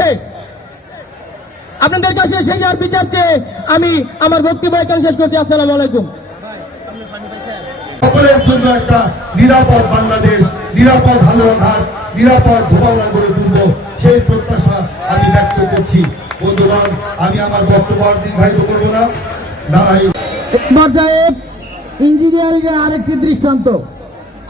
হয়েছে। আপনাদের কাছে সেই আর বিচার চেয়ে আমি আমার বক্তব্য এখানে শেষ করছি। আসসালামু আলাইকুম। সকলের জন্য একটা নিরাপদ বাংলাদেশ, নিরাপদ হালুয়াঘাট, নিরাপদ ধোবাউড়া গড়ে তুলব, সেই প্রত্যাশা আমি ব্যক্ত করছি। বন্ধুগণ, আমি আমার বক্তব্য দীর্ঘায়িত করবো না। পর্যায়ে ইঞ্জিনিয়ারিং এর আরেকটি দৃষ্টান্ত।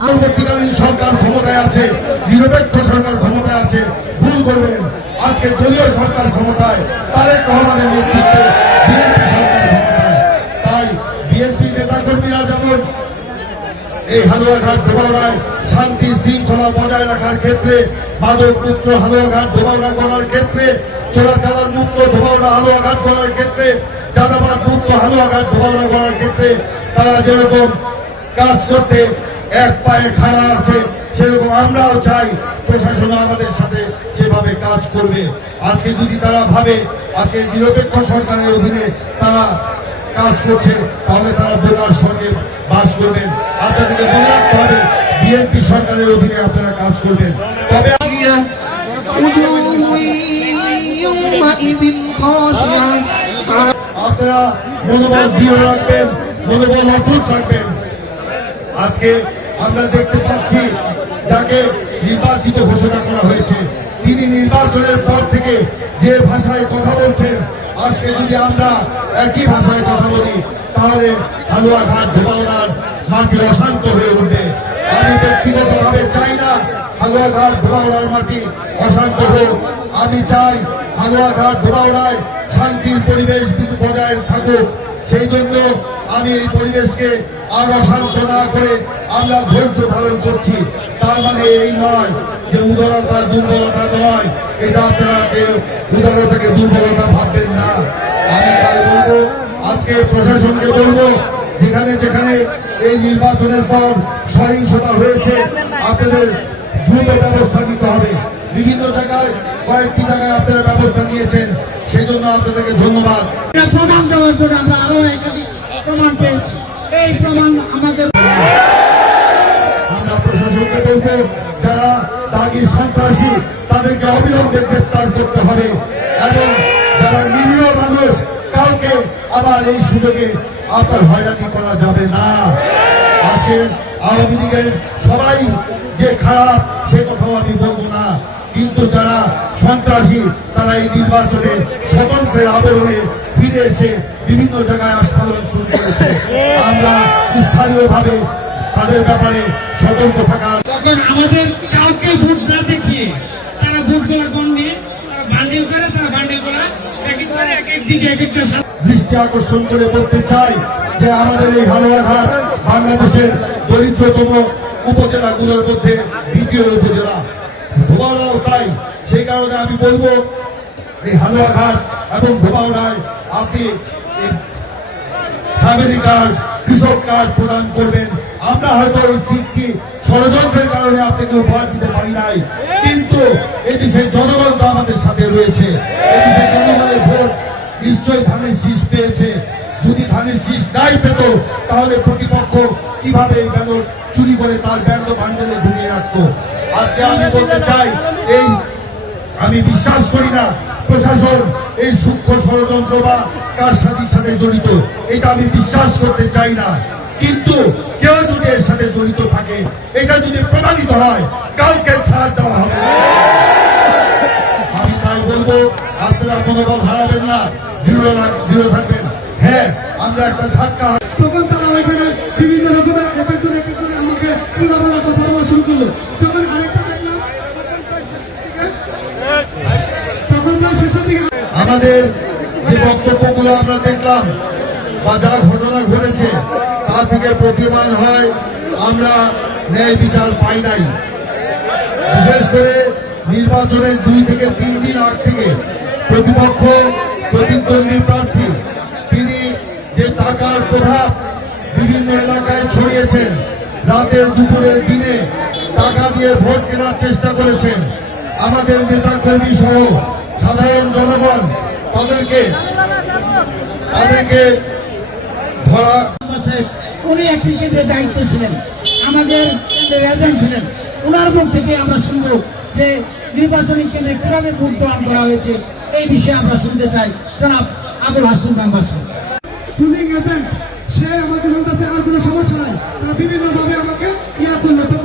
পরবর্তীকালীন সরকার ক্ষমতায় আছে, নিরপেক্ষ সরকার ক্ষমতায় আছে, ভুল করবেন। আজকে দলীয় সরকার ক্ষমতায়, তারেক রহমানের নেতৃত্বে বিএনপি সরকার ক্ষমতায়। তাই বিএনপি নেতাকর্মীরা যেমন এই হালুয়াঘাট ধোবাউড়ায় শান্তি শৃঙ্খলা বজায় রাখার ক্ষেত্রে, মাদক মুক্ত হালুয়াঘাট ধোবাউড়া করার ক্ষেত্রে, চোরাচালান মুক্ত ধোবাউড়া হালুয়াঘাট করার ক্ষেত্রে, চাঁদাবাদ মুক্ত হালুয়াঘাট ধোবাউড়া করার ক্ষেত্রে তারা যেরকম কাজ করতে এক পায়ে খাড়া আছে, সেরকম আমরাও চাই প্রশাসন আমাদের সাথে যেভাবে কাজ করবে। আজকে যদি তারা ভাবে আজকে নিরপেক্ষ সরকারের অধীনে তারা কাজ করছে, তাহলে তারা বোকার সঙ্গে বাস করবেন। আপনাদেরকে মনে রাখতে হবে বিএনপি সরকারের অধীনে আপনারা কাজ করবেন। তবে আপনারা মনোবল দৃঢ় রাখবেন, মনোবল অটুট রাখবেন। আজকে আমরা দেখতে পাচ্ছি যাকে নির্বাচিত ঘোষণা করা হয়েছে, তিনি নির্বাচনের পর থেকে যে ভাষায় কথা বলছেন, আজকে যদি আমরা একই ভাষায় কথা বলি তাহলে হালুয়াঘাট ধোবাউড়ার মাটি অশান্ত হয়ে উঠবে। আমি ব্যক্তিগতভাবে চাই না হালুয়াঘাট ধোবাউড়ার মাটি অশান্ত হোক। আমি চাই হালুয়াঘাট ধোবাউড়ায় শান্তির পরিবেশ বজায় থাকুক। সেই জন্য আমি এই পরিবেশকে আর অশান্ত না করে আমরা ধৈর্য ধারণ করছি। তার মানে এই নয় যে উদারতা দুর্বলতা নয়, এটা আপনারা কেউ উদারতাকে দুর্বলতা ভাববেন না। আমি তাই বলবো, আজকে প্রশাসনকে বলবো, যেখানে যেখানে এই নির্বাচনের পর সহিংসতা হয়েছে আপনাদের দ্রুত ব্যবস্থা নিতে হবে। বিভিন্ন জায়গায় কয়েকটি জায়গায় আপনারা ব্যবস্থা নিয়েছেন, সেই জন্য আপনাদেরকে ধন্যবাদ। প্রমাণ দেওয়ার জন্য আমরা আরো একাধিক প্রমাণ পেয়েছি। এই প্রমাণ আমাদের, আমরা প্রশাসনকে বলবো, যারা দাগি সন্ত্রাসী তাদেরকে অবিলম্বে গ্রেপ্তার করতে হবে এবং যারা নিরীহ মানুষ কাউকে আবার এই সুযোগে আপনার হয়রানি করা যাবে না। আজকে আওয়ামী লীগের সবাই যে খারাপ সে কথাও আমি বলবো না, কিন্তু যারা সন্ত্রাসী তারা এই নির্বাচনে স্বতন্ত্রের আবরণে ফিরে এসে বিভিন্ন জায়গায় আস্ফালন শুরু করেছে। আমরা স্থানীয়ভাবে তাদের ব্যাপারে সতর্ক থাকা। তখন আমাদের কাউকে ভোট না দেখিয়ে তারা ভোট করা গণ্যে তারা বান্ডিল করে, তারা বান্ডিল করা এক এক দিকে এক একটা দৃষ্টি আকর্ষণ করে বলতে চাই যে আমাদের এই হালুয়াঘাট বাংলাদেশের দরিদ্রতম উপজেলাগুলোর মধ্যে দ্বিতীয় উপজেলা, ধোবাউড়াও তাই। সেই কারণে আমি বলবো এই হালুয়াঘাট এবং ধোবাউড়ায় আপনি ফ্যামিলি কার্ড, কৃষক কার্ড প্রদান করবেন। আমরা হয়তো এই সিটটি ষড়যন্ত্রের কারণে আপনাকে উপহার দিতে পারি নাই, কিন্তু এই দেশের জনগণ তো আমাদের সাথে রয়েছে। এই দেশের জনগণের ভোট নিশ্চয়ই ধানের শীষ পেয়েছে। যদি ধানের শীষ নাই পেত তাহলে প্রতিপক্ষ কিভাবে এই ব্যালট চুরি করে তার ব্যালট বান্ডেলে ঢুকিয়ে রাখতো। আজকে আমি বলতে চাই, এই আমি বিশ্বাস করি না প্রশাসন এই সূক্ষ্ম ষড়যন্ত্র বা কারসাজির সাথে জড়িত, এটা আমি বিশ্বাস করতে চাই না। কিন্তু কেউ যদি এর সাথে জড়িত থাকে, এটা যদি প্রমাণিত হয়, কাউকে ছাড় দেওয়া হবে। আমি তাই বলবো, আপনারা মনোবল হারাবেন না, দৃঢ় থাকবেন। হ্যাঁ, আমরা একটা ধাক্কা, তখন তারা ওইখানে বিভিন্ন রকমের একজন আমাকে তুলাবলা কথা বলা শুরু করলো। যখন আরেকটা দেখলাম তখন শেষের দিকে আমাদের যে বক্তব্যগুলো আমরা দেখলাম বা যা ঘটনা ঘটেছে তা থেকে প্রতীয়মান হয় আমরা ন্যায় বিচার পাই নাই। বিশেষ করে নির্বাচনের 2 থেকে 3 দিন আগ থেকে প্রতিপক্ষ প্রতিদ্বন্দ্বী প্রার্থী তিনি যে টাকার প্রভাব বিভিন্ন এলাকায় ছড়িয়েছেন, রাতের দুপুরের দিনে টাকা দিয়ে ভোট কেনার চেষ্টা করেছেন। আমাদের নেতা কর্মী সহ সাধারণ জনগণ তাদেরকে ধরা, উনি একটি কেন্দ্রের দায়িত্ব ছিলেন, আমাদের কেন্দ্রের এজেন্ট ছিলেন। ওনার মুখ থেকে আমরা শুনবো যে নির্বাচনী কেন্দ্রে কিভাবে ভোট গ্রহণ করা হয়েছে এই বিষয়ে আমরা শুনতে চাই জনাব আবুল হাসিম মেম্বার সাহেব। পুলিং এজেন্ট সে আমাকে বলতেছে আর কোনো সমস্যা নাই, তারা বিভিন্ন ভাবে আমাকে করলো।